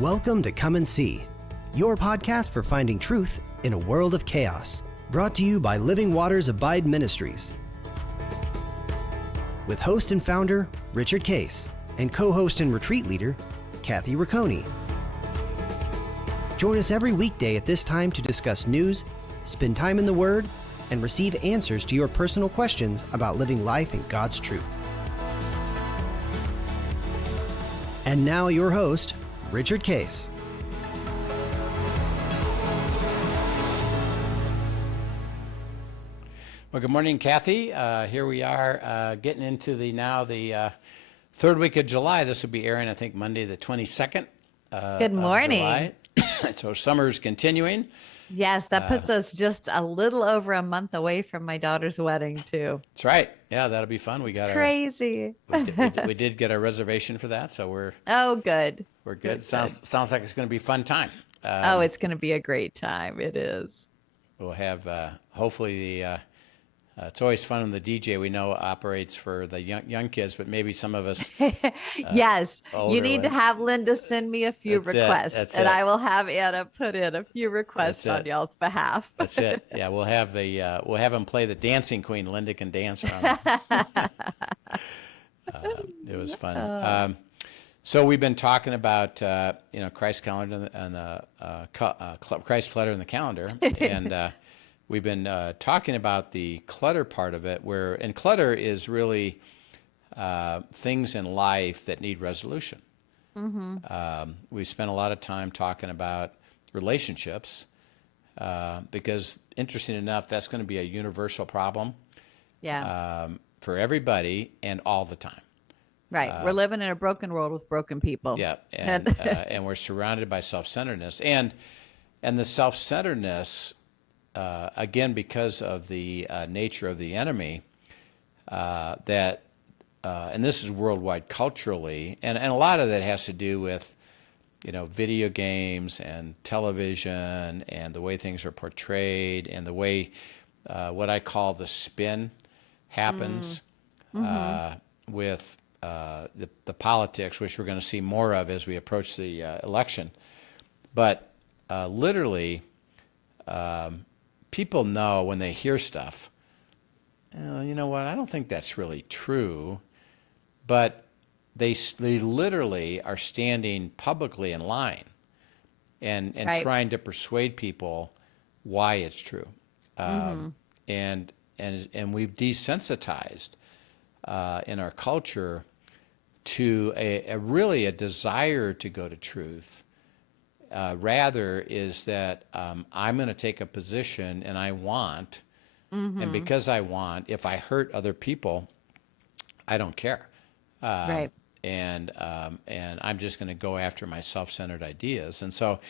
Welcome to Come and See, your podcast for finding truth in a world of chaos. Brought to you by Living Waters Abide Ministries. With host and founder, Richard Case, and co-host and retreat leader, Kathy Ricconi. Join us every weekday at this time to discuss news, spend time in the Word, and receive answers to your personal questions about living life in God's truth. And now your host, Richard Case. Well, good morning, Kathy. Here we are getting into the third week of July. This will be airing, I think, Monday the 22nd. Good morning. Of July. So summer's continuing. Yes, that puts us just a little over a month away from my daughter's wedding, too. That's right. Yeah, that'll be fun. We got crazy. We did get a reservation for that, so we're good. We're good. Sounds like it's going to be a fun time. It's going to be a great time. It is. We'll have hopefully it's always fun when the DJ we know operates for the young kids, but maybe some of us. Yes, you need to have Linda send me a few requests, and I will have Anna put in a few requests on y'all's behalf. That's it. Yeah, we'll have them play the Dancing Queen. Linda can dance around. It was fun. So we've been talking about Christ calendar and Christ Clutter in the calendar, and we've been talking about the clutter part of it, and clutter is really things in life that need resolution. Mm-hmm. We've spent a lot of time talking about relationships because, interesting enough, that's going to be a universal problem for everybody and all the time. Right. We're living in a broken world with broken people. Yeah. And we're surrounded by self-centeredness. And the self-centeredness, again, because of the nature of the enemy, and this is worldwide culturally, and a lot of that has to do with, video games and television and the way things are portrayed and the way what I call the spin happens with the politics, which we're going to see more of as we approach the election. But literally, people know when they hear stuff, you know what, I don't think that's really true. But they literally are standing publicly in line and right. trying to persuade people why it's true. And we've desensitized in our culture to a desire to go to truth. Rather is that I'm going to take a position and I want, and because I want, if I hurt other people, I don't care. Right. And I'm just going to go after my self-centered ideas. And so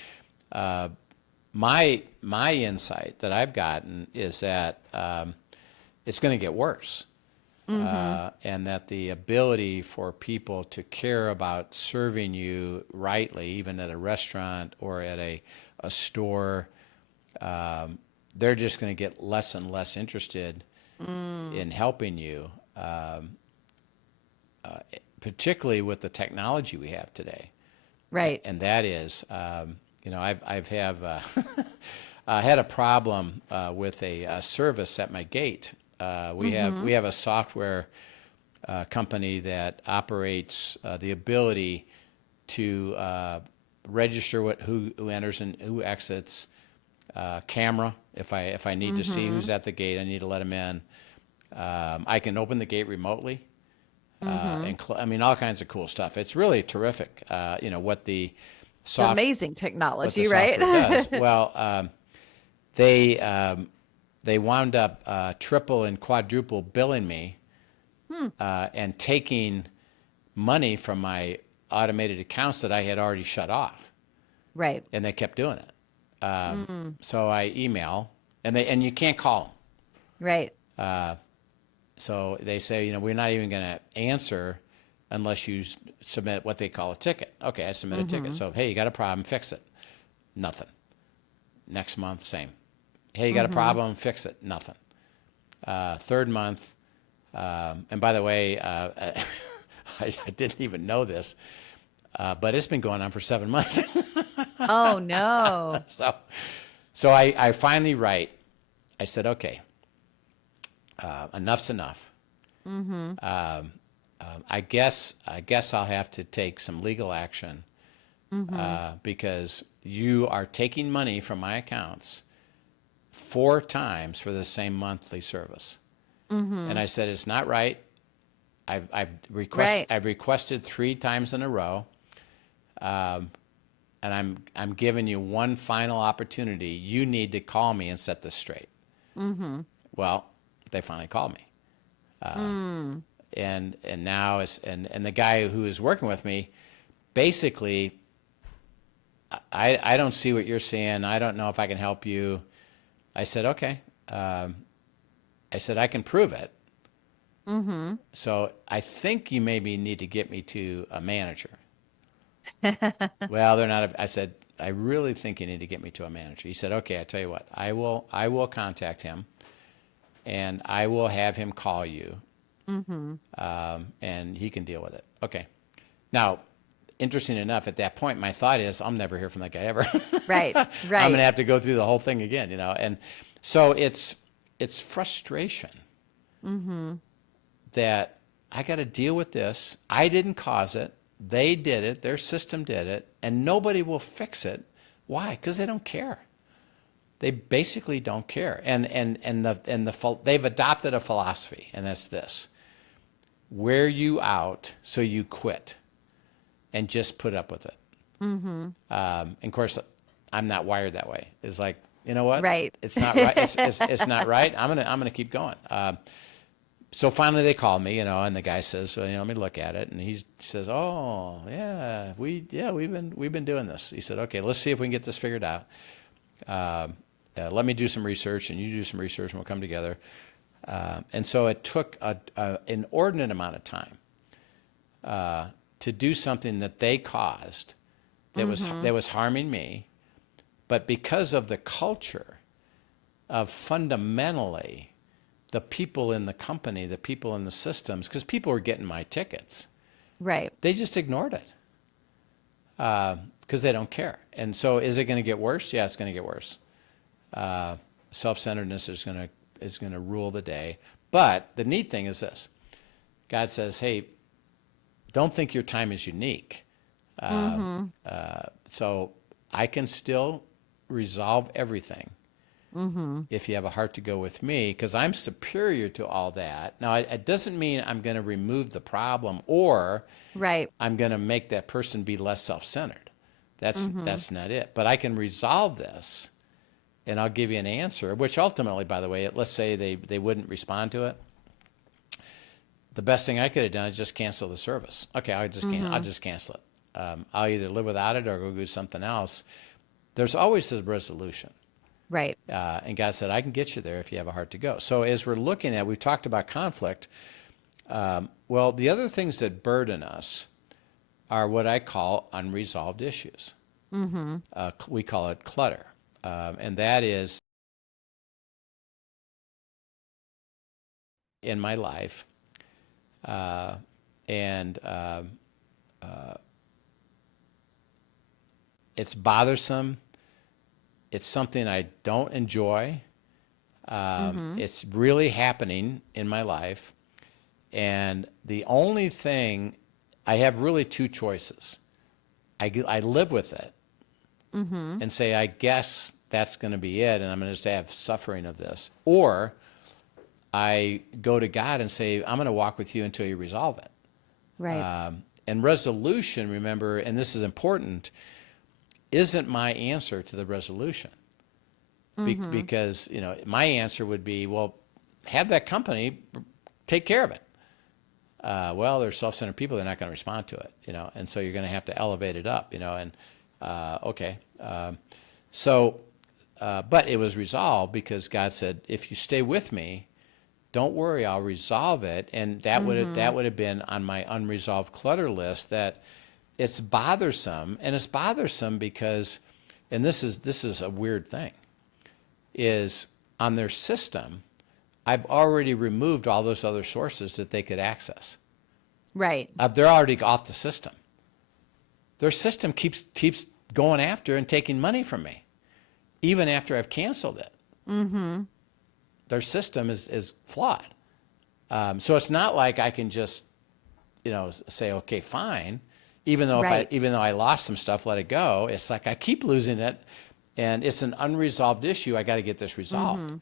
my insight that I've gotten is that it's going to get worse. And that the ability for people to care about serving you rightly, even at a restaurant or at a store, they're just going to get less and less interested in helping you, particularly with the technology we have today. Right. And that is, I've had a problem with a service at my gate. We have a software company that operates the ability to register who enters and who exits, camera. If I need to see who's at the gate, I need to let them in. I can open the gate remotely, and all kinds of cool stuff. It's really terrific. What the amazing technology, right? Does. Well, they wound up triple and quadruple billing me and taking money from my automated accounts that I had already shut off. Right. And they kept doing it. So I email, and you can't call them. Right. So they say, we're not even going to answer unless you submit what they call a ticket. Okay, I submit a ticket. So, hey, you got a problem, fix it. Nothing. Next month, same. Hey, you got a problem, fix it. Nothing. Third month, and by the way, I didn't even know this. But it's been going on for 7 months. Oh, no. So I finally write. I said, okay, enough's enough. I guess I'll have to take some legal action because you are taking money from my accounts 4 times for the same monthly service. And I said, it's not right. I've requested 3 times in a row. And I'm giving you one final opportunity. You need to call me and set this straight. Well, they finally called me. And now the guy who is working with me, basically, I don't see what you're seeing. I don't know if I can help you. I said, okay. I said, I can prove it. So I think you maybe need to get me to a manager. Well, they're not. I said, I really think you need to get me to a manager. He said, okay, I tell you what, I will contact him, and I will have him call you, and he can deal with it. Okay. Now, interesting enough, at that point, my thought is, I'll never hear from that guy ever. Right. I'm going to have to go through the whole thing again, And so it's frustration that I got to deal with this. I didn't cause it. They did it. Their system did it, and nobody will fix it. Why? Because they don't care. They basically don't care, they've adopted a philosophy, and that's this: wear you out so you quit, and just put up with it. And of course, I'm not wired that way. It's like, you know what? Right. It's not right. It's not right. I'm gonna keep going. So finally they called me, and the guy says, well, let me look at it. And he says, oh, yeah, we've been doing this. He said, okay, let's see if we can get this figured out. Let me do some research, and you do some research, and we'll come together. And so it took an inordinate amount of time to do something that they caused that was harming me. But because of the culture of fundamentally the people in the company, the people in the systems, because people were getting my tickets. Right. They just ignored it because they don't care. And so is it going to get worse? Yeah, it's going to get worse. Self-centeredness is going to rule the day. But the neat thing is this. God says, hey, don't think your time is unique. So I can still resolve everything. If you have a heart to go with me, because I'm superior to all that. Now, it doesn't mean I'm going to remove the problem or I'm going to make that person be less self-centered. That's not it. But I can resolve this, and I'll give you an answer, which ultimately, by the way, let's say they wouldn't respond to it. The best thing I could have done is just cancel the service. Okay, I'll just cancel it. I'll either live without it or go do something else. There's always a resolution. Right. And God said, I can get you there if you have a heart to go. So as we're looking at, we've talked about conflict. Well, the other things that burden us are what I call unresolved issues. We call it clutter. And that is in my life. It's bothersome. It's something I don't enjoy. It's really happening in my life. And the only thing, I have really 2 choices. I live with it and say, I guess that's going to be it, and I'm going to just have suffering of this. Or I go to God and say, I'm going to walk with you until you resolve it. Right. And resolution, remember, and this is important, isn't my answer to the resolution. Because, my answer would be, well, have that company take care of it. Well, they're self-centered people, they're not going to respond to it, and so you're going to have to elevate it up, okay. But it was resolved because God said, if you stay with me, don't worry, I'll resolve it. And that would have been on my unresolved clutter list. That it's bothersome, and it's bothersome because, and this is a weird thing, is on their system, I've already removed all those other sources that they could access. Right. They're already off the system. their system keeps going after and taking money from me, even after I've canceled it. Mm-hmm. Their system is flawed. So it's not like I can just, say, okay, fine. Even though even though I lost some stuff, let it go. It's like I keep losing it, and it's an unresolved issue. I got to get this resolved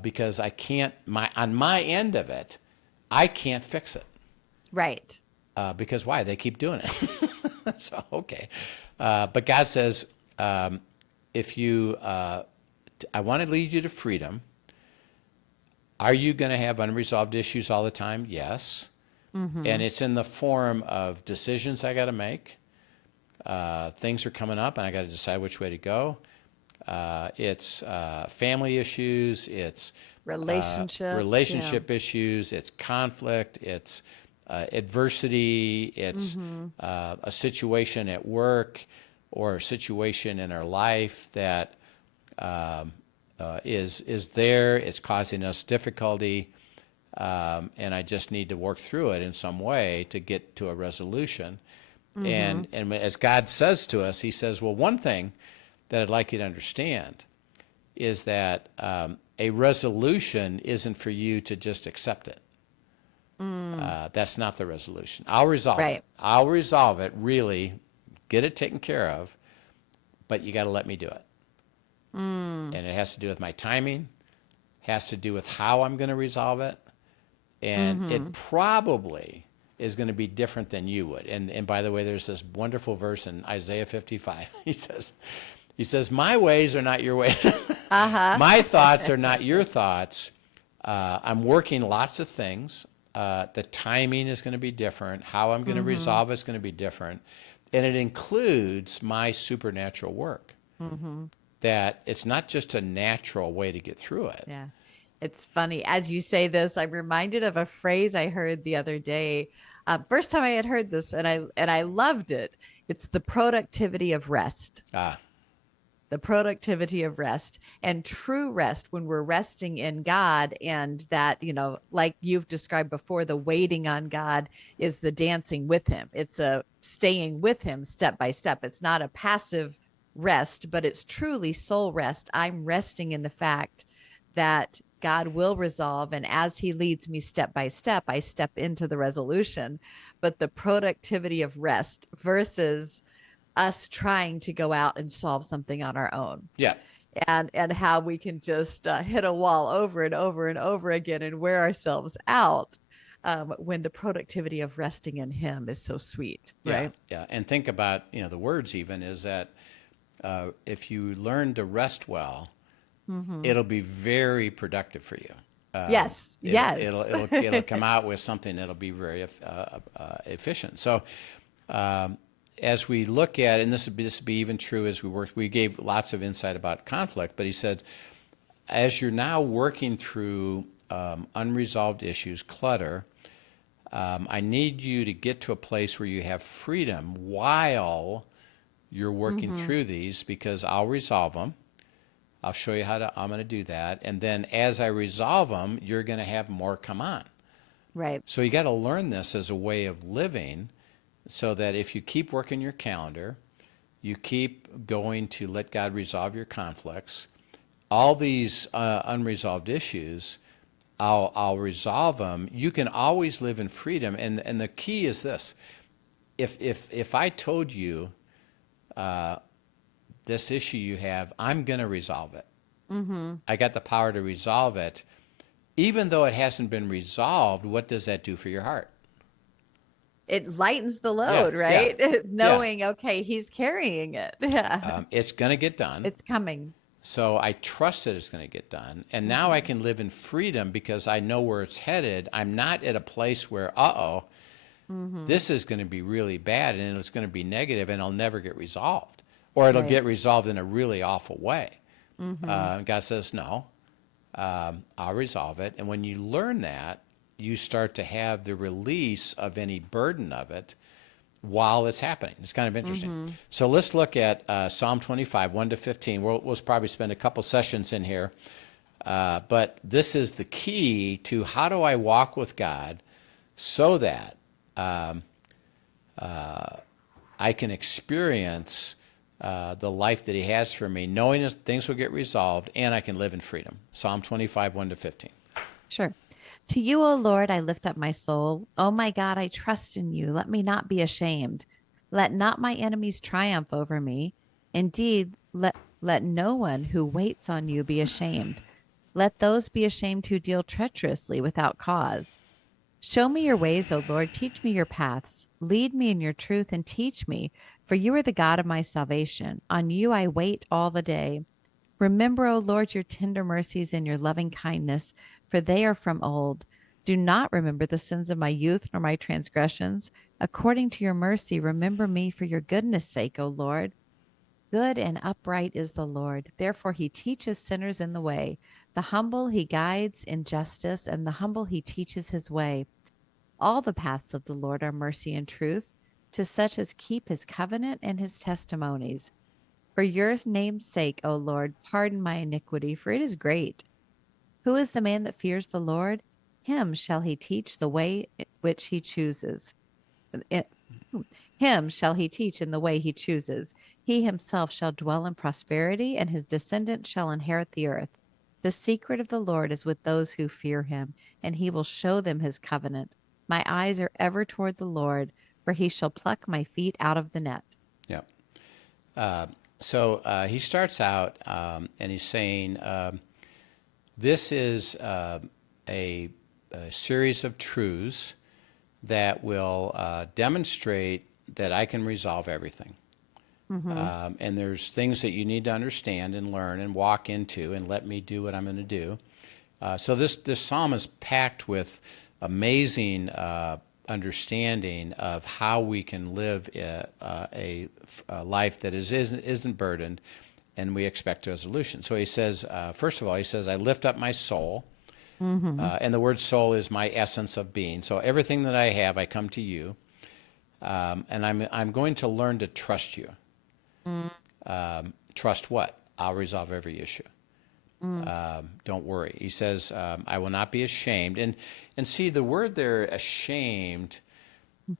because I can't. On my end of it, I can't fix it. Right. Because why? They keep doing it. So okay, but God says, if you, I want to lead you to freedom. Are you going to have unresolved issues all the time? Yes. Mm-hmm. And it's in the form of decisions I got to make. Things are coming up, and I got to decide which way to go. It's family issues. It's relationship issues. It's conflict. It's adversity. It's a situation at work or a situation in our life that is there. It's causing us difficulty. And I just need to work through it in some way to get to a resolution. And as God says to us, he says, well, one thing that I'd like you to understand is that a resolution isn't for you to just accept it. That's not the resolution. I'll resolve it. I'll resolve it, really, get it taken care of, but you got to let me do it. And it has to do with my timing, has to do with how I'm going to resolve it. And it probably is going to be different than you would. And by the way, there's this wonderful verse in Isaiah 55. He says, my ways are not your ways. My thoughts are not your thoughts. I'm working lots of things. The timing is going to be different. How I'm going to resolve it's going to be different. And it includes my supernatural work. That it's not just a natural way to get through it. Yeah. It's funny. As you say this, I'm reminded of a phrase I heard the other day. First time I had heard this, and I loved it. It's the productivity of rest. The productivity of rest, and true rest, when we're resting in God, and that, like you've described before, the waiting on God is the dancing with him. It's a staying with him step by step. It's not a passive rest, but it's truly soul rest. I'm resting in the fact that God will resolve. And as he leads me step by step, I step into the resolution. But the productivity of rest versus us trying to go out and solve something on our own. Yeah. And how we can just hit a wall over and over and over again and wear ourselves out when the productivity of resting in him is so sweet. Right. Yeah. And think about, the words even is that if you learn to rest well, it'll be very productive for you. Yes. It'll come out with something that'll be very efficient. So as we look at, and this would be even true as we gave lots of insight about conflict, but he said, as you're now working through unresolved issues, clutter, I need you to get to a place where you have freedom while you're working through these, because I'll resolve them. I'll show you I'm going to do that. And then as I resolve them, you're going to have more come on. Right. So you got to learn this as a way of living, so that if you keep working your calendar, you keep going to let God resolve your conflicts, all these unresolved issues, I'll resolve them. You can always live in freedom. And the key is this. If I told you, this issue you have, I'm going to resolve it. I got the power to resolve it. Even though it hasn't been resolved, what does that do for your heart? It lightens the load, right? Knowing, okay, he's carrying it. Yeah. It's going to get done. It's coming. So I trust that it's going to get done. And now I can live in freedom because I know where it's headed. I'm not at a place where, this is going to be really bad and it's going to be negative and it'll never get resolved. Or it'll get resolved in a really awful way. God says, no, I'll resolve it. And when you learn that, you start to have the release of any burden of it while it's happening. It's kind of interesting. So let's look at Psalm 25, 1-15. We'll probably spend a couple sessions in here. But this is the key to how do I walk with God so that I can experience the life that he has for me, knowing that things will get resolved, and I can live in freedom. Psalm 25, 1-15. Sure. To you, O Lord, I lift up my soul. O my God, I trust in you. Let me not be ashamed. Let not my enemies triumph over me. Indeed, let no one who waits on you be ashamed. Let those be ashamed who deal treacherously without cause. Show me your ways, O Lord. Teach me your paths. Lead me in your truth and teach me, for you are the God of my salvation. On you I wait all the day. Remember, O Lord, your tender mercies and your loving kindness, for they are from old. Do not remember the sins of my youth nor my transgressions. According to your mercy, remember me for your goodness' sake, O Lord. Good and upright is the Lord. Therefore, he teaches sinners in the way. The humble he guides in justice, and the humble he teaches his way. All the paths of the Lord are mercy and truth to such as keep his covenant and his testimonies. For your name's sake, O Lord, pardon my iniquity, for it is great. Who is the man that fears the Lord? Him shall he teach the way which he chooses. Him shall he teach in the way he chooses. He himself shall dwell in prosperity, and his descendants shall inherit the earth. The secret of the Lord is with those who fear him, and he will show them his covenant. My eyes are ever toward the Lord, for he shall pluck my feet out of the net. Yeah. So he starts out and he's saying, this is a series of truths that will demonstrate that I can resolve everything. And there's things that you need to understand and learn and walk into, and let me do what I'm going to do. So this psalm is packed with amazing understanding of how we can live a life that isn't burdened, and we expect resolution. So he says, first of all, he says, I lift up my soul. And the word soul is my essence of being. So everything that I have, I come to you. And I'm going to learn to trust you. Trust what? I'll resolve every issue. Don't worry. He says, I will not be ashamed. And see, the word there, ashamed,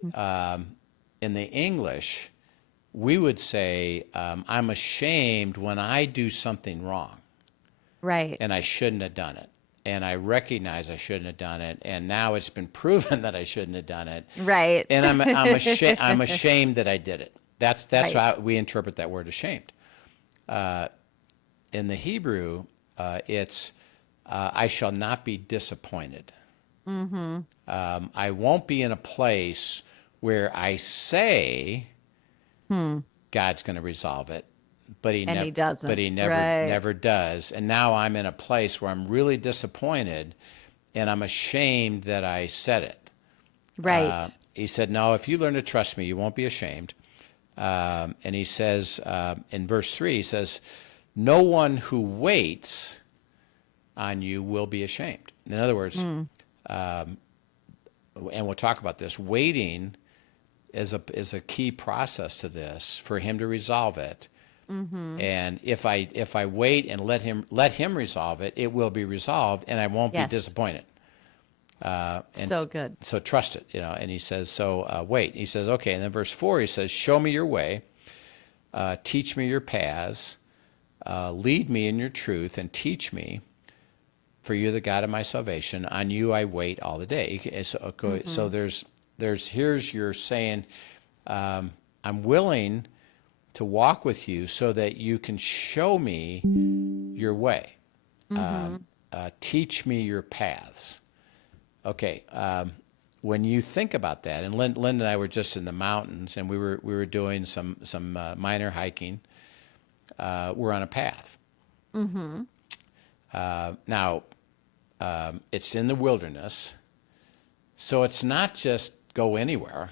in the English, we would say, I'm ashamed when I do something wrong. Right. And I shouldn't have done it. And I recognize I shouldn't have done it. And now it's been proven that I shouldn't have done it. Right. And I'm ashamed that I did it. That's Right. how we interpret that word ashamed. In the Hebrew, it's I shall not be disappointed. I won't be in a place where I say God's going to resolve it, but he doesn't. But he never does. And now I'm in a place where I'm really disappointed, and I'm ashamed that I said it. Right. He said, no, if you learn to trust me, you won't be ashamed. And he says in verse 3, he says, no one who waits on you will be ashamed. In other words, and we'll talk about this, waiting is a key process to this for him to resolve it. And if I wait and let him resolve it, it will be resolved, and I won't be disappointed. So good. So trust it, And he says, wait. He says, okay. And then verse 4, he says, show me your way, teach me your paths, lead me in your truth, and teach me. For you're the God of my salvation. On you I wait all the day. So here's your saying, I'm willing to walk with you so that you can show me your way. Teach me your paths. Okay. When you think about that, and Lynn and I were just in the mountains, and we were doing some minor hiking. We're on a path. Now, it's in the wilderness, so it's not just go anywhere.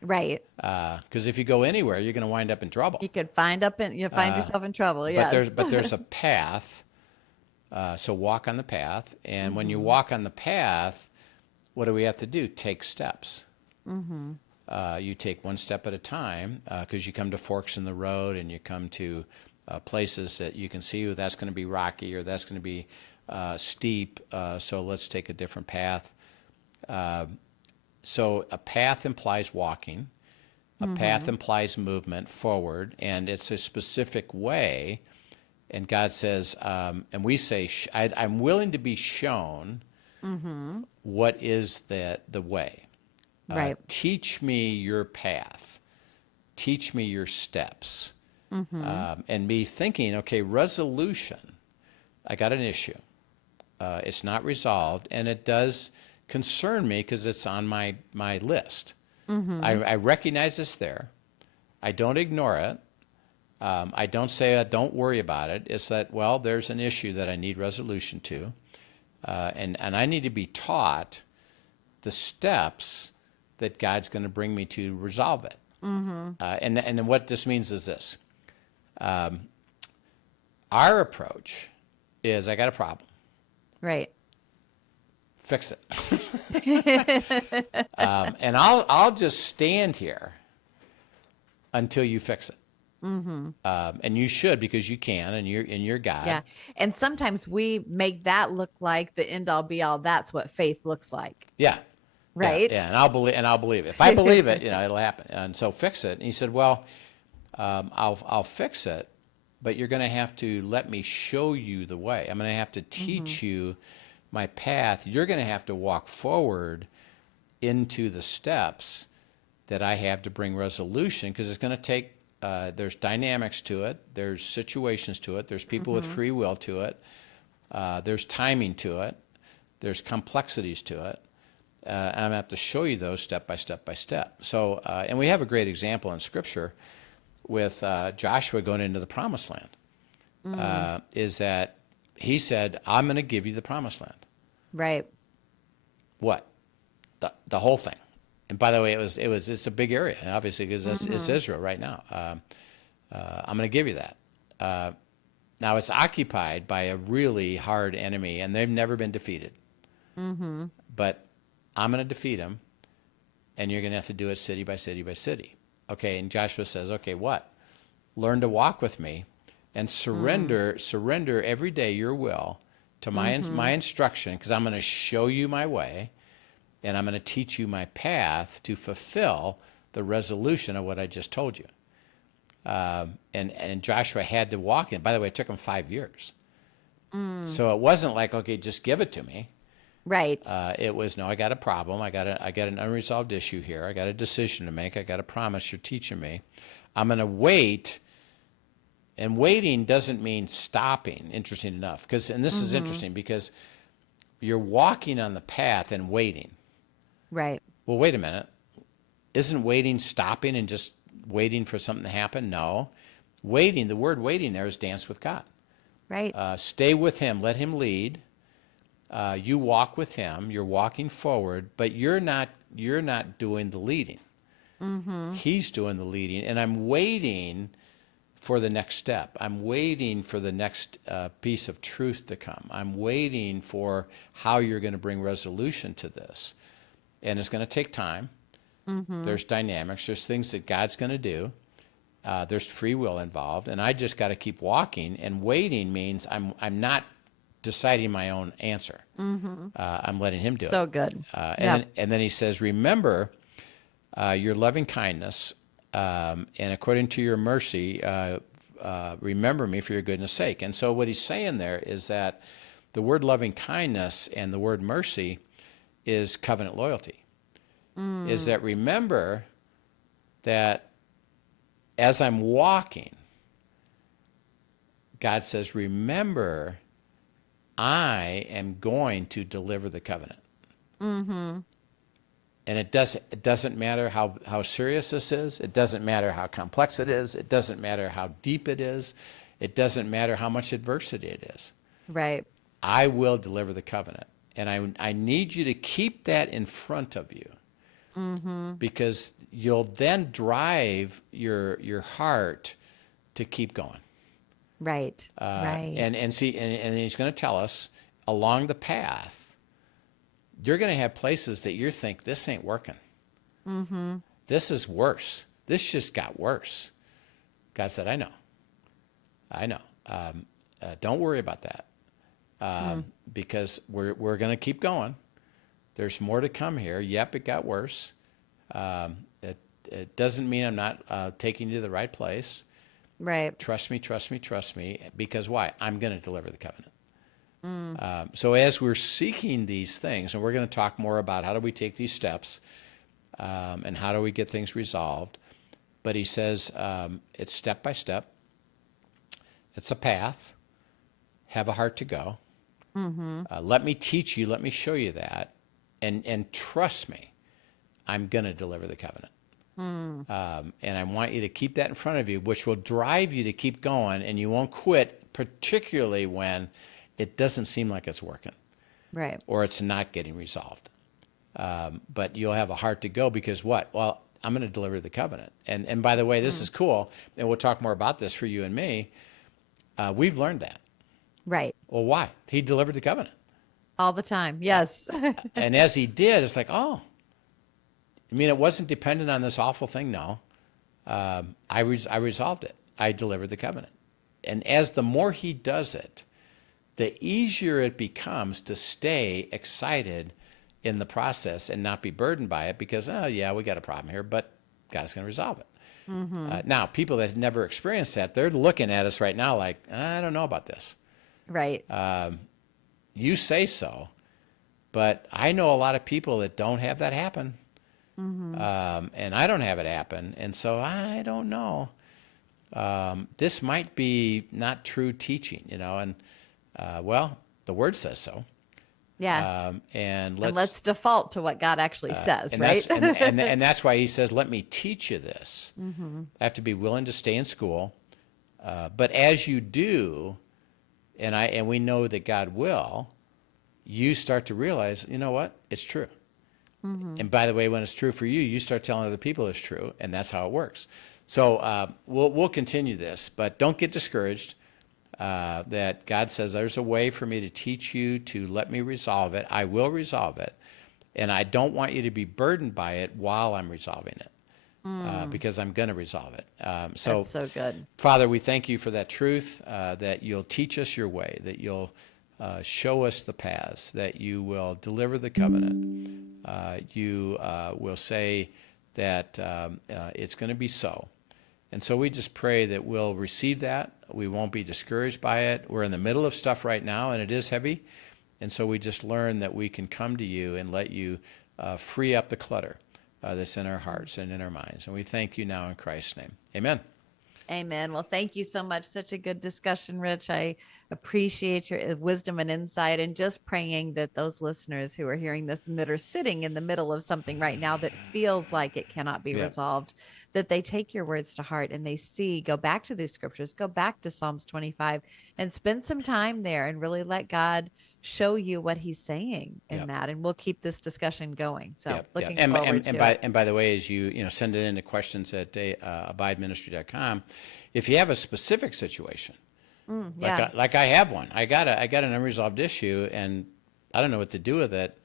Right. Because if you go anywhere, you're going to wind up in trouble. You could find yourself in trouble. Yes. But there's a path. So walk on the path, and when you walk on the path, what do we have to do? Take steps. You take one step at a time, because you come to forks in the road, and you come to places that you can see that's going to be rocky or that's going to be steep. So let's take a different path. So a path implies walking. A path implies movement forward, and it's a specific way. And God says, and we say, I'm willing to be shown what is the way. Right. Teach me your path. Teach me your steps. And me thinking, okay, resolution. I got an issue. It's not resolved, and it does concern me because it's on my list. I recognize it's there. I don't ignore it. I don't say, don't worry about it. It's that, well, there's an issue that I need resolution to. And I need to be taught the steps that God's going to bring me to resolve it. And then what this means is this. Our approach is, I got a problem. Right. Fix it. And I'll just stand here until you fix it. And you should, because you can, and you're God. Yeah. And sometimes we make that look like the end all be all. That's what faith looks like. Yeah. Right. Yeah. And I'll believe it. If I believe it, it'll happen. And so fix it. And he said, well, I'll fix it, but you're going to have to let me show you the way. I'm going to have to teach you my path. You're going to have to walk forward into the steps that I have to bring resolution, because it's going to take, there's dynamics to it, there's situations to it, there's people with free will to it, there's timing to it, there's complexities to it. And I'm going to have to show you those step by step by step. So, and we have a great example in Scripture with Joshua going into the Promised Land, is that he said, I'm going to give you the Promised Land. Right. What? The whole thing. And by the way, it's a big area, obviously, because it's Israel right now. I'm going to give you that. Now, it's occupied by a really hard enemy, and they've never been defeated. But I'm going to defeat them, and you're going to have to do it city by city by city. Okay, and Joshua says, okay, what? Learn to walk with me and surrender every day your will to my instruction, because I'm going to show you my way, and I'm going to teach you my path to fulfill the resolution of what I just told you. And Joshua had to walk in. By the way, it took him 5 years. So it wasn't like, okay, just give it to me. Right. It was, no, I got a problem. I got an unresolved issue here. I got a decision to make. I got a promise you're teaching me. I'm going to wait. And waiting doesn't mean stopping, interesting enough. And this is interesting, because you're walking on the path and waiting. Right. Well, wait a minute. Isn't waiting stopping and just waiting for something to happen? No. Waiting, the word waiting there is dance with God. Right. Stay with him. Let him lead. You walk with him. You're walking forward, but you're not doing the leading. He's doing the leading, and I'm waiting for the next step. I'm waiting for the next piece of truth to come. I'm waiting for how you're going to bring resolution to this. And it's going to take time. There's dynamics. There's things that God's going to do. There's free will involved. And I just got to keep walking. And waiting means I'm not deciding my own answer. I'm letting him do it. So good. And then he says, remember your loving kindness, and according to your mercy, remember me for your goodness' sake. And so what he's saying there is that the word loving kindness and the word mercy is covenant loyalty. Is that, remember that as I'm walking, God says, remember, I am going to deliver the covenant. And it doesn't matter how serious this is. It doesn't matter how complex it is. It doesn't matter how deep it is. It doesn't matter how much adversity it is. Right. I will deliver the covenant. And I need you to keep that in front of you, because you'll then drive your heart to keep going. Right. Right. And he's going to tell us along the path, you're going to have places that you think, this ain't working. This is worse. This just got worse. God said, I know. Don't worry about that, because we're going to keep going. There's more to come here. Yep, it got worse. It doesn't mean I'm not taking you to the right place. Right. Trust me, trust me, trust me. Because why? I'm going to deliver the covenant. So as we're seeking these things, and we're going to talk more about how do we take these steps and how do we get things resolved. But he says it's step by step. It's a path. Have a heart to go. Let me teach you. Let me show you that. And trust me, I'm going to deliver the covenant. And I want you to keep that in front of you, which will drive you to keep going, and you won't quit, particularly when it doesn't seem like it's working. Right. Or it's not getting resolved. But you'll have a heart to go because what? Well, I'm going to deliver the covenant. And by the way, this is cool, and we'll talk more about this for you and me. We've learned that. Right. Well, why? He delivered the covenant. All the time. Yes. And as he did, it's like, oh, I mean, it wasn't dependent on this awful thing. No, I resolved it. I delivered the covenant. And as the more he does it, the easier it becomes to stay excited in the process and not be burdened by it because, oh, yeah, we got a problem here, but God's going to resolve it. Now, people that have never experienced that, they're looking at us right now like, I don't know about this. Right. You say so, but I know a lot of people that don't have that happen. And I don't have it happen. And so I don't know. This might be not true teaching, and well, the word says so. Yeah. And let's default to what God actually says, right? and that's why he says, let me teach you this. I have to be willing to stay in school. But as you do, and we know that God will, you start to realize, you know what? It's true. And by the way, when it's true for you, you start telling other people it's true, and that's how it works. So we'll continue this, but don't get discouraged. That God says there's a way for me to teach you to let me resolve it. I will resolve it, and I don't want you to be burdened by it while I'm resolving it, because I'm going to resolve it. That's so good. Father, we thank you for that truth, that you'll teach us your way, that you'll show us the paths, that you will deliver the covenant. You will say that it's going to be so. And so we just pray that we'll receive that. We won't be discouraged by it. We're in the middle of stuff right now, and it is heavy. And so we just learn that we can come to you and let you free up the clutter that's in our hearts and in our minds. And we thank you now in Christ's name. Amen. Amen. Well, thank you so much. Such a good discussion, Rich. I appreciate your wisdom and insight, and just praying that those listeners who are hearing this and that are sitting in the middle of something right now that feels like it cannot be resolved, that they take your words to heart and they go back to these scriptures, go back to Psalms 25 and spend some time there and really let God show you what he's saying in that. And we'll keep this discussion going. So looking forward to it. And by the way, as you send it in to questions at abideministry.com, if you have a specific situation, like I have one, I got an unresolved issue and I don't know what to do with it.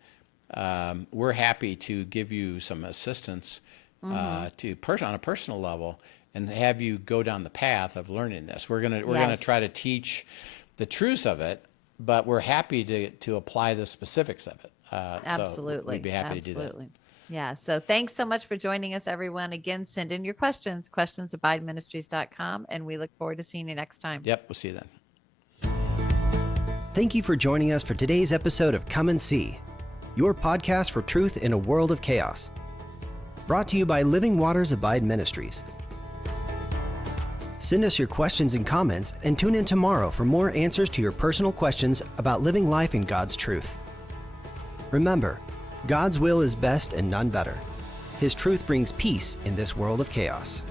We're happy to give you some assistance on a personal level and have you go down the path of learning this. We're gonna try to teach the truths of it, but we're happy to apply the specifics of it. Absolutely. So we'd be happy to do that. Yeah. So thanks so much for joining us, everyone. Again, send in your questions at abideministries.com, and we look forward to seeing you next time. Yep. We'll see you then. Thank you for joining us for today's episode of Come and See, your podcast for truth in a world of chaos. Brought to you by Living Waters Abide Ministries. Send us your questions and comments and tune in tomorrow for more answers to your personal questions about living life in God's truth. Remember, God's will is best and none better. His truth brings peace in this world of chaos.